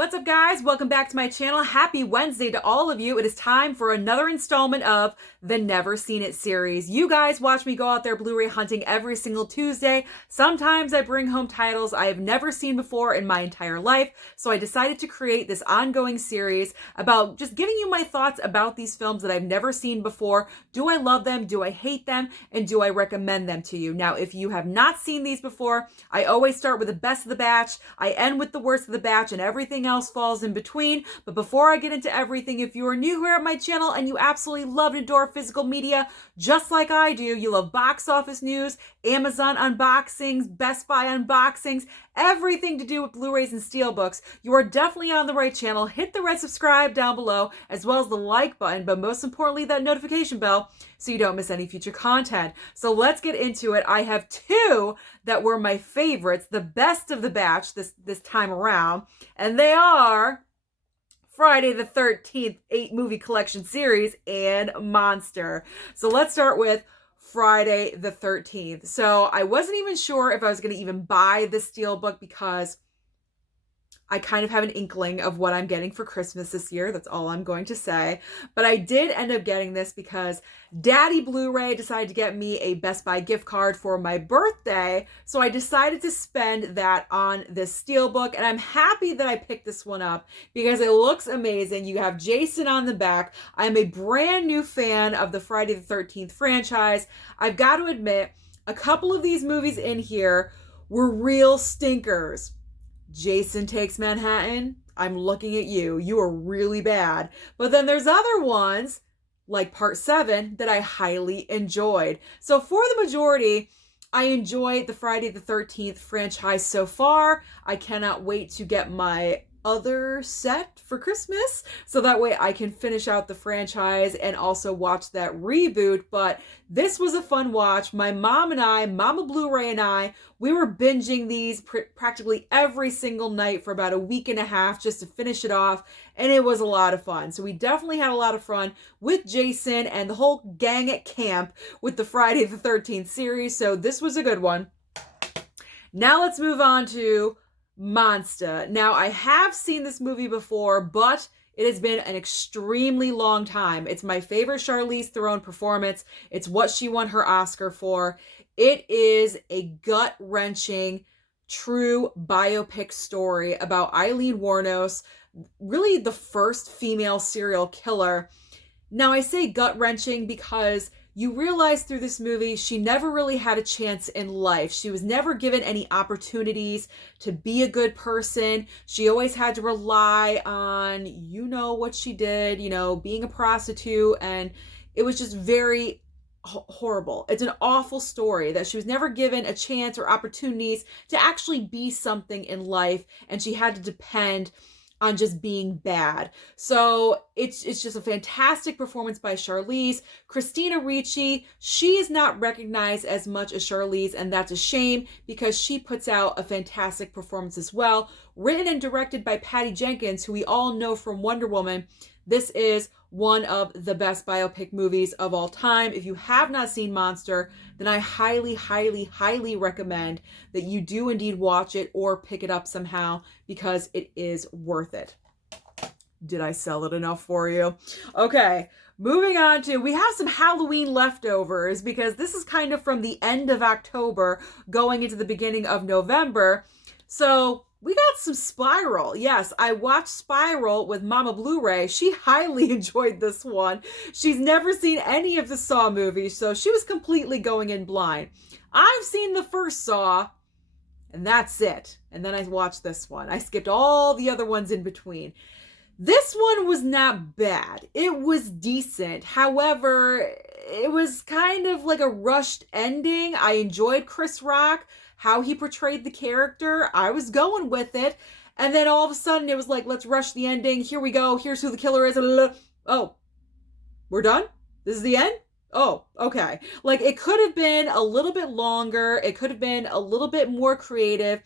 What's up, guys? Welcome back to my channel. Happy Wednesday to all of you. It is time for another installment of the Never Seen It series. You guys watch me go out there Blu-ray hunting every single Tuesday. Sometimes I bring home titles I have never seen before in my entire life, so I decided to create this ongoing series about just giving you my thoughts about these films that I've never seen before. Do I love them? Do I hate them? And do I recommend them to you? Now, if you have not seen these before, I always start with the best of the batch. I end with the worst of the batch, and everything else falls in between. But before I get into everything, if you are new here at my channel and you absolutely love and adore physical media, just like I do, you love box office news, Amazon unboxings, Best Buy unboxings, everything to do with Blu-rays and steelbooks, you are definitely on the right channel. Hit the red subscribe down below, as well as the like button, but most importantly, that notification bell so you don't miss any future content. So let's get into it. I have two that were my favorites, the best of the batch this time around, and they are Friday the 13th 8-movie collection series and Monster. So let's start with Friday the 13th. So I wasn't even sure if I was going to even buy this steelbook because I kind of have an inkling of what I'm getting for Christmas this year. That's all I'm going to say. But I did end up getting this because Daddy Blu-ray decided to get me a Best Buy gift card for my birthday. So I decided to spend that on this steelbook. And I'm happy that I picked this one up because it looks amazing. You have Jason on the back. I'm a brand new fan of the Friday the 13th franchise. I've got to admit, a couple of these movies in here were real stinkers. Jason Takes Manhattan, I'm looking at you. You are really bad. But then there's other ones, like Part 7, that I highly enjoyed. So for the majority, I enjoyed the Friday the 13th franchise so far. I cannot wait to get my other set for Christmas so that way I can finish out the franchise and also watch that reboot. But this was a fun watch. My mom and I, Mama Blu-ray and I, we were binging these practically every single night for about a week and a half just to finish it off, and it was a lot of fun. So we definitely had a lot of fun with Jason and the whole gang at camp with the Friday the 13th series. So this was a good one. Now let's move on to Monster. Now, I have seen this movie before, but it has been an extremely long time. It's my favorite Charlize Theron performance. It's what she won her Oscar for. It is a gut-wrenching, true biopic story about Eileen Wuornos, really the first female serial killer. Now, I say gut-wrenching because you realize through this movie, she never really had a chance in life. She was never given any opportunities to be a good person. She always had to rely on, you know, what she did, you know, being a prostitute. And it was just very horrible. It's an awful story that she was never given a chance or opportunities to actually be something in life. And she had to depend on just being bad. So it's just a fantastic performance by Charlize. Christina Ricci, she is not recognized as much as Charlize, and that's a shame because she puts out a fantastic performance as well. Written and directed by Patty Jenkins, who we all know from Wonder Woman. This is one of the best biopic movies of all time. If you have not seen Monster, then I highly, highly, highly recommend that you do indeed watch it or pick it up somehow because it is worth it. Did I sell it enough for you? Okay, moving on to, we have some Halloween leftovers because this is kind of from the end of October going into the beginning of November. So we got some Spiral. Yes, I watched Spiral with Mama Blu-ray. She highly enjoyed this one. She's never seen any of the Saw movies, so she was completely going in blind. I've seen the first Saw, and that's it. And then I watched this one. I skipped all the other ones in between. This one was not bad. It was decent. However, it was kind of like a rushed ending. I enjoyed Chris Rock, how he portrayed the character. I was going with it. And then all of a sudden it was like, let's rush the ending. Here we go. Here's who the killer is. Oh, we're done? This is the end? Oh, okay. Like, it could have been a little bit longer. It could have been a little bit more creative.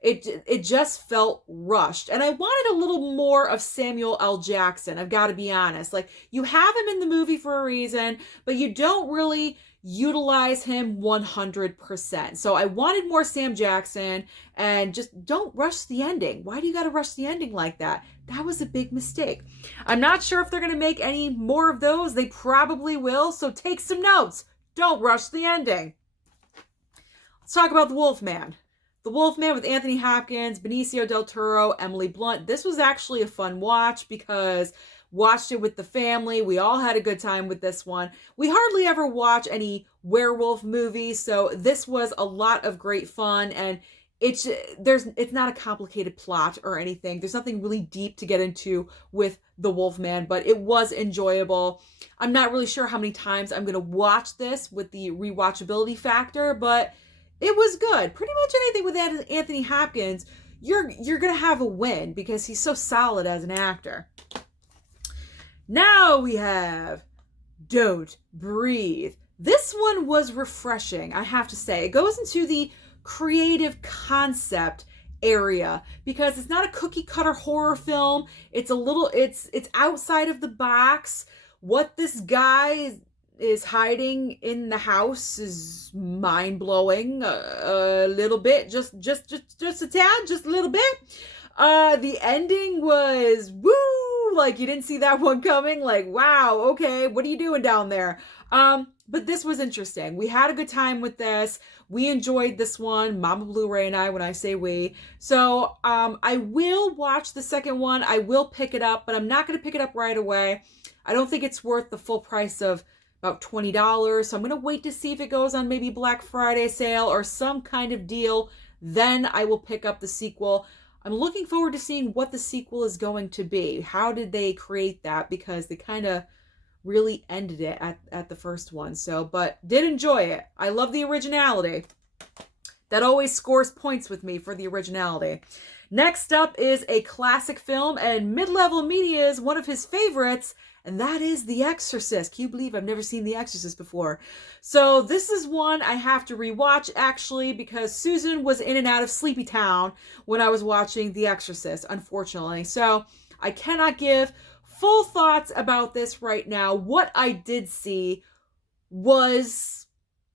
It just felt rushed. And I wanted a little more of Samuel L. Jackson, I've got to be honest. Like, you have him in the movie for a reason, but you don't really utilize him 100%. So I wanted more Sam Jackson, and just don't rush the ending. Why do you got to rush the ending like that? That was a big mistake. I'm not sure if they're going to make any more of those. They probably will, so take some notes. Don't rush the ending. Let's talk about The Wolfman. The Wolfman with Anthony Hopkins, Benicio del Toro, Emily Blunt. This was actually a fun watch because watched it with the family. We all had a good time with this one. We hardly ever watch any werewolf movies, so this was a lot of great fun, and it's not a complicated plot or anything. There's nothing really deep to get into with The Wolfman, but it was enjoyable. I'm not really sure how many times I'm going to watch this with the rewatchability factor, but it was good. Pretty much anything with Anthony Hopkins, you're going to have a win because he's so solid as an actor. Now we have Don't Breathe. This one was refreshing, I have to say. It goes into the creative concept area because it's not a cookie cutter horror film. It's outside of the box. What this guy is hiding in the house is mind-blowing a little bit, just a tad, just a little bit. The ending was woo, like you didn't see that one coming, like wow, okay, what are you doing down there? But this was interesting. We had a good time with this. We enjoyed this one, Mama Blu-ray and I, when I say we. So I will watch the second one. I will pick it up, but I'm not going to pick it up right away. I don't think it's worth the full price of about $20. So I'm going to wait to see if it goes on maybe Black Friday sale or some kind of deal. Then I will pick up the sequel. I'm looking forward to seeing what the sequel is going to be. How did they create that? Because they kind of really ended it at the first one. So, but did enjoy it. I love the originality. That always scores points with me for the originality. Next up is a classic film, and Mid-Level Media is one of his favorites, and that is The Exorcist. Can you believe I've never seen The Exorcist before? So this is one I have to rewatch, actually, because Susan was in and out of Sleepy Town when I was watching The Exorcist, unfortunately. So I cannot give full thoughts about this right now. What I did see was,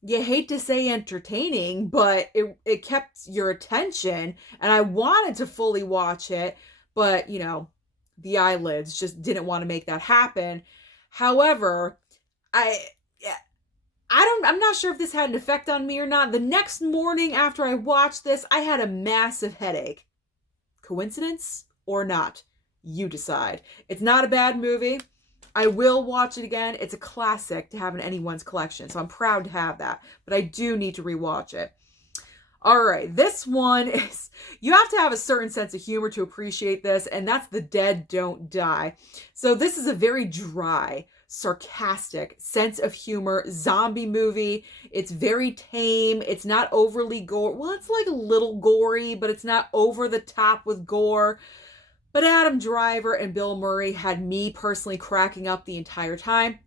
you hate to say entertaining, but it kept your attention, and I wanted to fully watch it, but, you know, the eyelids just didn't want to make that happen. However, I'm not sure if this had an effect on me or not. The next morning after I watched this, I had a massive headache. Coincidence or not? You decide. It's not a bad movie. I will watch it again. It's a classic to have in anyone's collection, so I'm proud to have that. But I do need to rewatch it. All right, this one is, you have to have a certain sense of humor to appreciate this, and that's The Dead Don't Die. So this is a very dry, sarcastic sense of humor zombie movie. It's very tame. It's not overly gore. Well, it's like a little gory, but it's not over the top with gore. But Adam Driver and Bill Murray had me personally cracking up the entire time.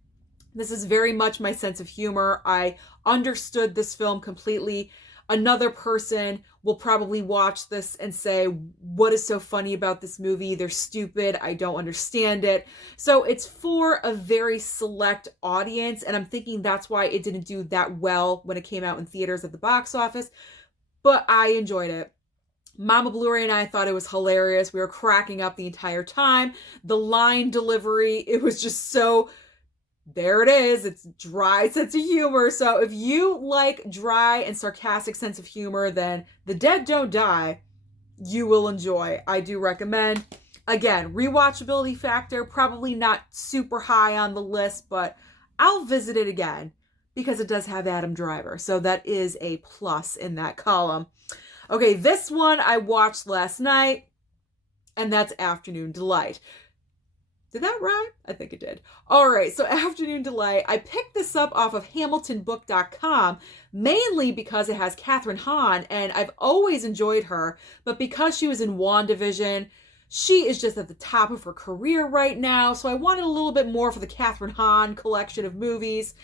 This is very much my sense of humor. I understood this film completely. Another person will probably watch this and say, what is so funny about this movie? They're stupid. I don't understand it. So it's for a very select audience. And I'm thinking that's why it didn't do that well when it came out in theaters at the box office. But I enjoyed it. Mama Blu-ray and I thought it was hilarious. We were cracking up the entire time. The line delivery, it was just so, there it is. It's dry sense of humor. So if you like dry and sarcastic sense of humor, then The Dead Don't Die, you will enjoy. I do recommend. Again, rewatchability factor, probably not super high on the list, but I'll visit it again because it does have Adam Driver. So that is a plus in that column. Okay, this one I watched last night, and that's Afternoon Delight. Did that rhyme? I think it did. All right, so Afternoon Delight. I picked this up off of HamiltonBook.com, mainly because it has Kathryn Hahn, and I've always enjoyed her, but because she was in WandaVision, she is just at the top of her career right now, so I wanted a little bit more for the Kathryn Hahn collection of movies.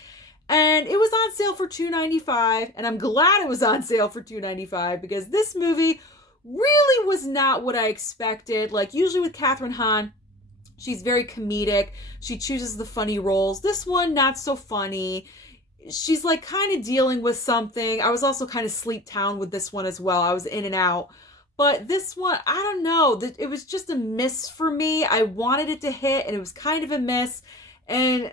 And it was on sale for $2.95, and I'm glad it was on sale for $2.95 because this movie really was not what I expected. Like, usually with Catherine Hahn, she's very comedic. She chooses the funny roles. This one, not so funny. She's like kind of dealing with something. I was also kind of sleep town with this one as well. I was in and out. But this one, I don't know. It was just a miss for me. I wanted it to hit, and it was kind of a miss. And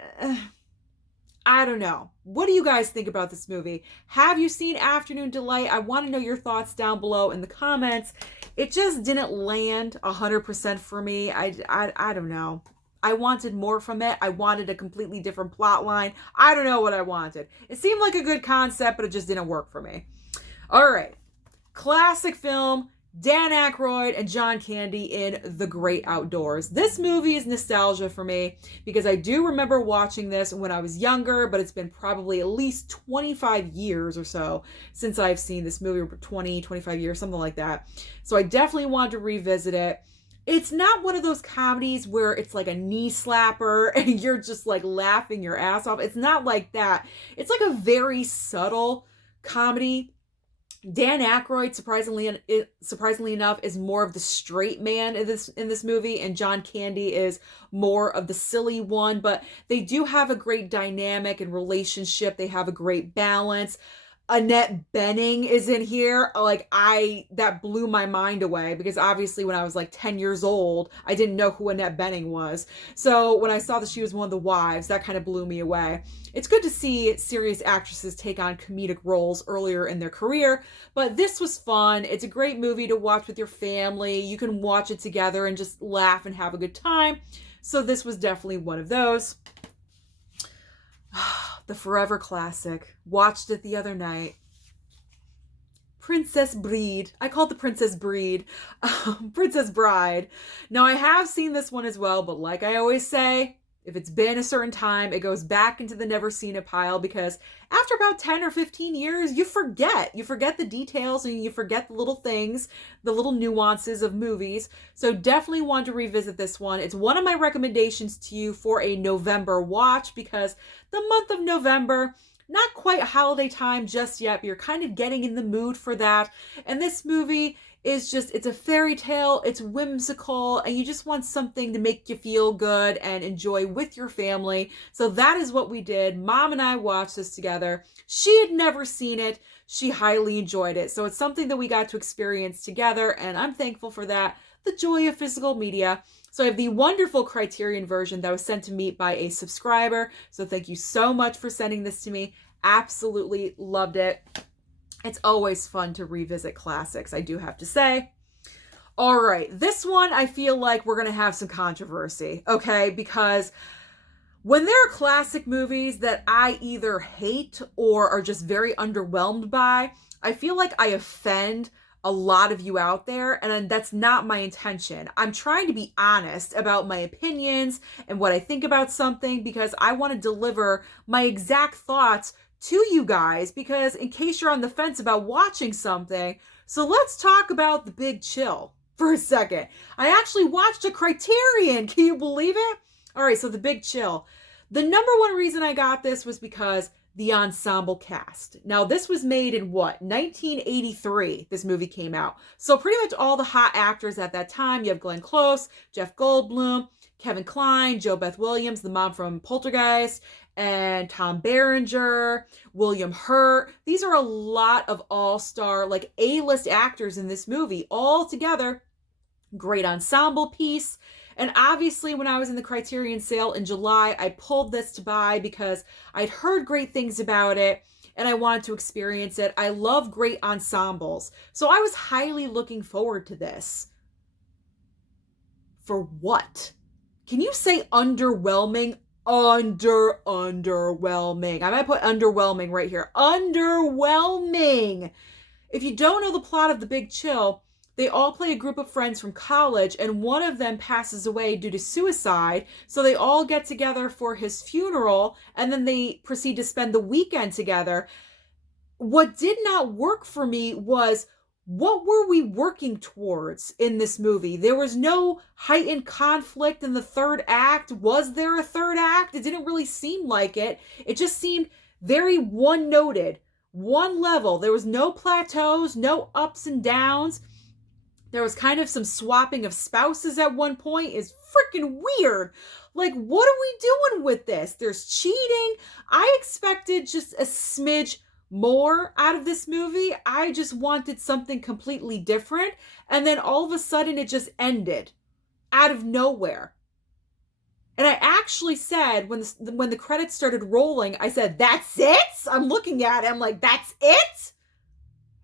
I don't know. What do you guys think about this movie? Have you seen Afternoon Delight? I want to know your thoughts down below in the comments. It just didn't land 100% for me. I don't know. I wanted more from it. I wanted a completely different plot line. I don't know what I wanted. It seemed like a good concept, but it just didn't work for me. All right. Classic film. Dan Aykroyd and John Candy in The Great Outdoors. This movie is nostalgia for me because I do remember watching this when I was younger, but it's been probably at least 25 years or so since I've seen this movie, 20, 25 years, something like that. So I definitely wanted to revisit it. It's not one of those comedies where it's like a knee slapper and you're just like laughing your ass off. It's not like that. It's like a very subtle comedy. Dan Aykroyd, surprisingly enough, is more of the straight man in this movie, and John Candy is more of the silly one. But they do have a great dynamic and relationship. They have a great balance. Annette Bening is in here. Like, that blew my mind away because obviously when I was like 10 years old, I didn't know who Annette Bening was. So when I saw that she was one of the wives, that kind of blew me away. It's good to see serious actresses take on comedic roles earlier in their career, but this was fun. It's a great movie to watch with your family. You can watch it together and just laugh and have a good time. So this was definitely one of those. The forever classic. Watched it the other night. Princess Bride. I called the Princess Bride. Princess Bride. Now, I have seen this one as well, but like I always say, if it's been a certain time, it goes back into the never seen it pile because after about 10 or 15 years, you forget. You forget the details and you forget the little things, the little nuances of movies. So definitely want to revisit this one. It's one of my recommendations to you for a November watch because the month of November, not quite holiday time just yet, but you're kind of getting in the mood for that. And this movie is just, it's a fairy tale, it's whimsical, and you just want something to make you feel good and enjoy with your family. So that is what we did. Mom and I watched this together. She had never seen it. She highly enjoyed it. So it's something that we got to experience together, and I'm thankful for that. The joy of physical media. So I have the wonderful Criterion version that was sent to me by a subscriber. So thank you so much for sending this to me. Absolutely loved it. It's always fun to revisit classics, I do have to say. All right, this one, I feel like we're going to have some controversy, okay? Because when there are classic movies that I either hate or are just very underwhelmed by, I feel like I offend a lot of you out there, and that's not my intention. I'm trying to be honest about my opinions and what I think about something because I want to deliver my exact thoughts to you guys, because in case you're on the fence about watching something, so let's talk about The Big Chill for a second. I actually watched a Criterion. Can you believe it? All right, so The Big Chill. The number one reason I got this was because the ensemble cast. Now, this was made in what? 1983, this movie came out. So pretty much all the hot actors at that time. You have Glenn Close, Jeff Goldblum, Kevin Kline, Jo Beth Williams, the mom from Poltergeist, and Tom Berenger, William Hurt. These are a lot of all-star, like A-list actors in this movie all together. Great ensemble piece. And obviously when I was in the Criterion sale in July, I pulled this to buy because I'd heard great things about it and I wanted to experience it. I love great ensembles. So I was highly looking forward to this. For what? Can you say underwhelming? Underwhelming. I might put underwhelming right here. Underwhelming. If you don't know the plot of The Big Chill, they all play a group of friends from college, and one of them passes away due to suicide. So they all get together for his funeral, and then they proceed to spend the weekend together. What did not work for me was, what were we working towards in this movie? There was no heightened conflict in the third act. Was there a third act? It didn't really seem like it. It just seemed very one-noted, one level. There was no plateaus, no ups and downs. There was kind of some swapping of spouses at one point. Is freaking weird. Like, what are we doing with this? There's cheating. I expected just a smidge more out of this movie. I just wanted something completely different. And then all of a sudden it just ended out of nowhere. And I actually said, when the credits started rolling, I said, that's it? I'm looking at it. I'm like, that's it?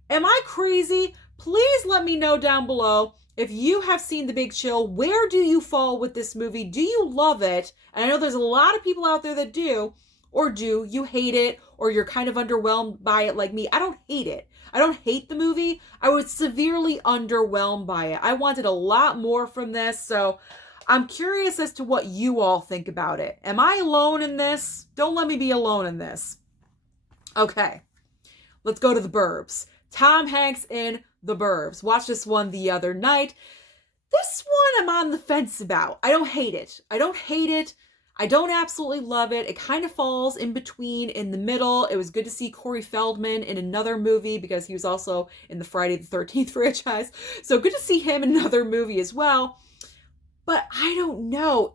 Am I crazy? Please let me know down below. If you have seen The Big Chill, where do you fall with this movie? Do you love it? And I know there's a lot of people out there that do, or do you hate it, or you're kind of underwhelmed by it like me. I don't hate it. I don't hate the movie. I was severely underwhelmed by it. I wanted a lot more from this, so I'm curious as to what you all think about it. Am I alone in this? Don't let me be alone in this. Okay, let's go to the Burbs. Tom Hanks in The Burbs. Watched this one the other night. This one I'm on the fence about. I don't hate it. I don't hate it. I don't absolutely love it. It kind of falls in between, in the middle. It was good to see Corey Feldman in another movie because he was also in the Friday the 13th franchise. So good to see him in another movie as well. But I don't know.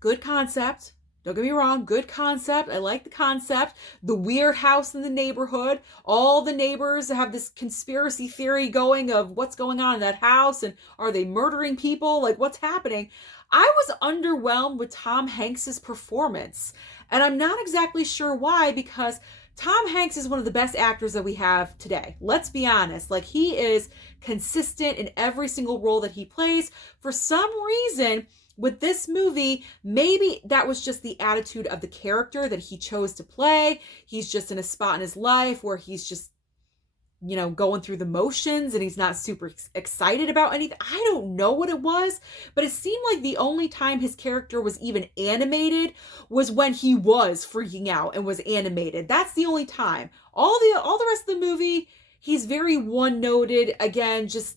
Good concept. Don't get me wrong, good concept. I like the concept. The weird house in the neighborhood. All the neighbors have this conspiracy theory going of what's going on in that house and are they murdering people? Like, what's happening? I was underwhelmed with Tom Hanks's performance. And I'm not exactly sure why, because Tom Hanks is one of the best actors that we have today. Let's be honest. Like, he is consistent in every single role that he plays. For some reason, with this movie, maybe that was just the attitude of the character that he chose to play. He's just in a spot in his life where he's just, you know, going through the motions and he's not super excited about anything. I don't know what it was, but it seemed like the only time his character was even animated was when he was freaking out and was animated. That's the only time. All the rest of the movie, he's very one-noted, again, just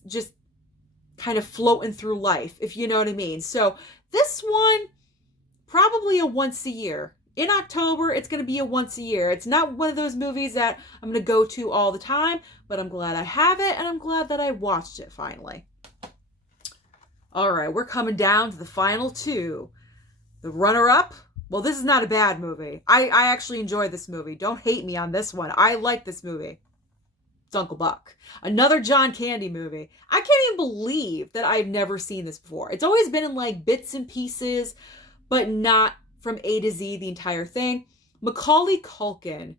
kind of floating through life, if you know what I mean. So this one, probably a once a year. In October, it's going to be a once a year. It's not one of those movies that I'm going to go to all the time, but I'm glad I have it, and I'm glad that I watched it finally. All right, we're coming down to the final two. The runner-up, well, this is not a bad movie. I actually enjoyed this movie. Don't hate me on this one. I like this movie. It's Uncle Buck. Another John Candy movie. I can't even believe that I've never seen this before. It's always been in like bits and pieces, but not from A to Z, the entire thing. Macaulay Culkin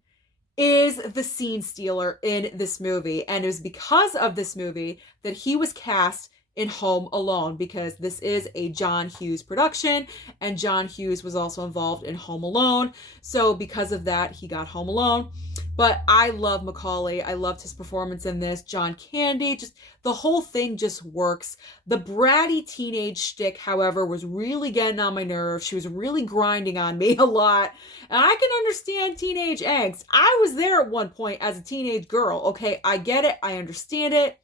is the scene stealer in this movie. And it was because of this movie that he was cast in Home Alone, because this is a John Hughes production, and John Hughes was also involved in Home Alone. So because of that, he got Home Alone. But I love Macaulay. I loved his performance in this. John Candy, just the whole thing just works. The bratty teenage shtick, however, was really getting on my nerves. She was really grinding on me a lot. And I can understand teenage angst. I was there at one point as a teenage girl. Okay, I get it. I understand it.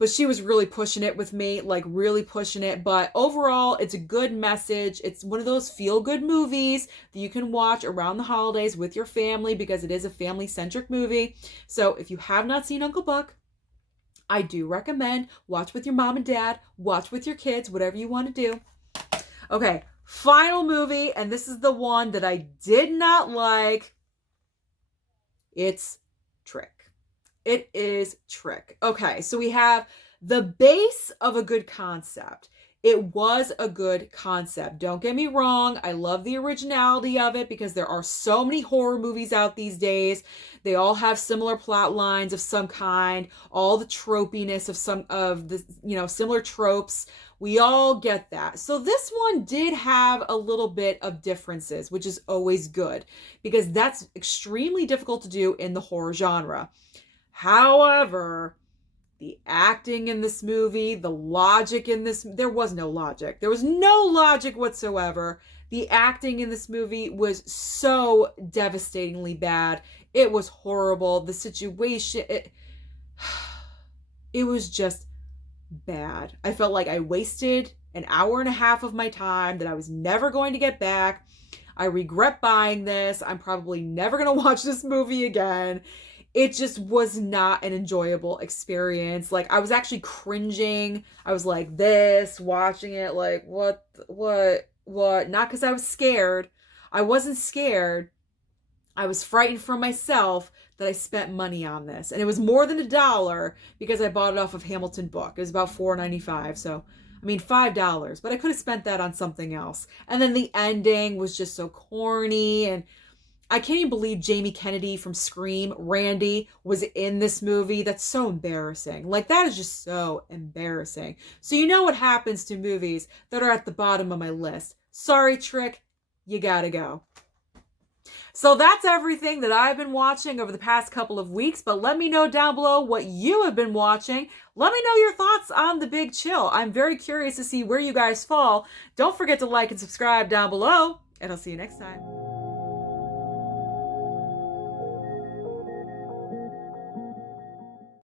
But she was really pushing it with me, like really pushing it. But overall, it's a good message. It's one of those feel-good movies that you can watch around the holidays with your family, because it is a family-centric movie. So if you have not seen Uncle Buck, I do recommend watch with your mom and dad, watch with your kids, whatever you want to do. Okay, final movie, and this is the one that I did not like. It's Trick. It is Trick. Okay, so we have the base of a good concept. It was a good concept. Don't get me wrong. I love the originality of it, because there are so many horror movies out these days. They all have similar plot lines of some kind, all the tropiness of some of the, similar tropes. We all get that. So this one did have a little bit of differences, which is always good, because that's extremely difficult to do in the horror genre. However, the acting in this movie, the logic in this, there was no logic. There was no logic whatsoever. The acting in this movie was so devastatingly bad. It was horrible. The situation, it was just bad. I felt like I wasted an hour and a half of my time that I was never going to get back. I regret buying this. I'm probably never going to watch this movie again. it just was not an enjoyable experience. Like, I was actually cringing. I was like this, watching it, like, what? Not because I was scared. I wasn't scared. I was frightened for myself that I spent money on this. And it was more than $1 because I bought it off of Hamilton Book. It was about $4.95. So, I mean, $5. But I could have spent that on something else. And then the ending was just so corny. And I can't even believe Jamie Kennedy from Scream, Randy, was in this movie. That's so embarrassing. Like, that is just so embarrassing. So you know what happens to movies that are at the bottom of my list. Sorry, Trick. You gotta go. So that's everything that I've been watching over the past couple of weeks, but let me know down below what you have been watching. Let me know your thoughts on The Big Chill. I'm very curious to see where you guys fall. Don't forget to like and subscribe down below, and I'll see you next time.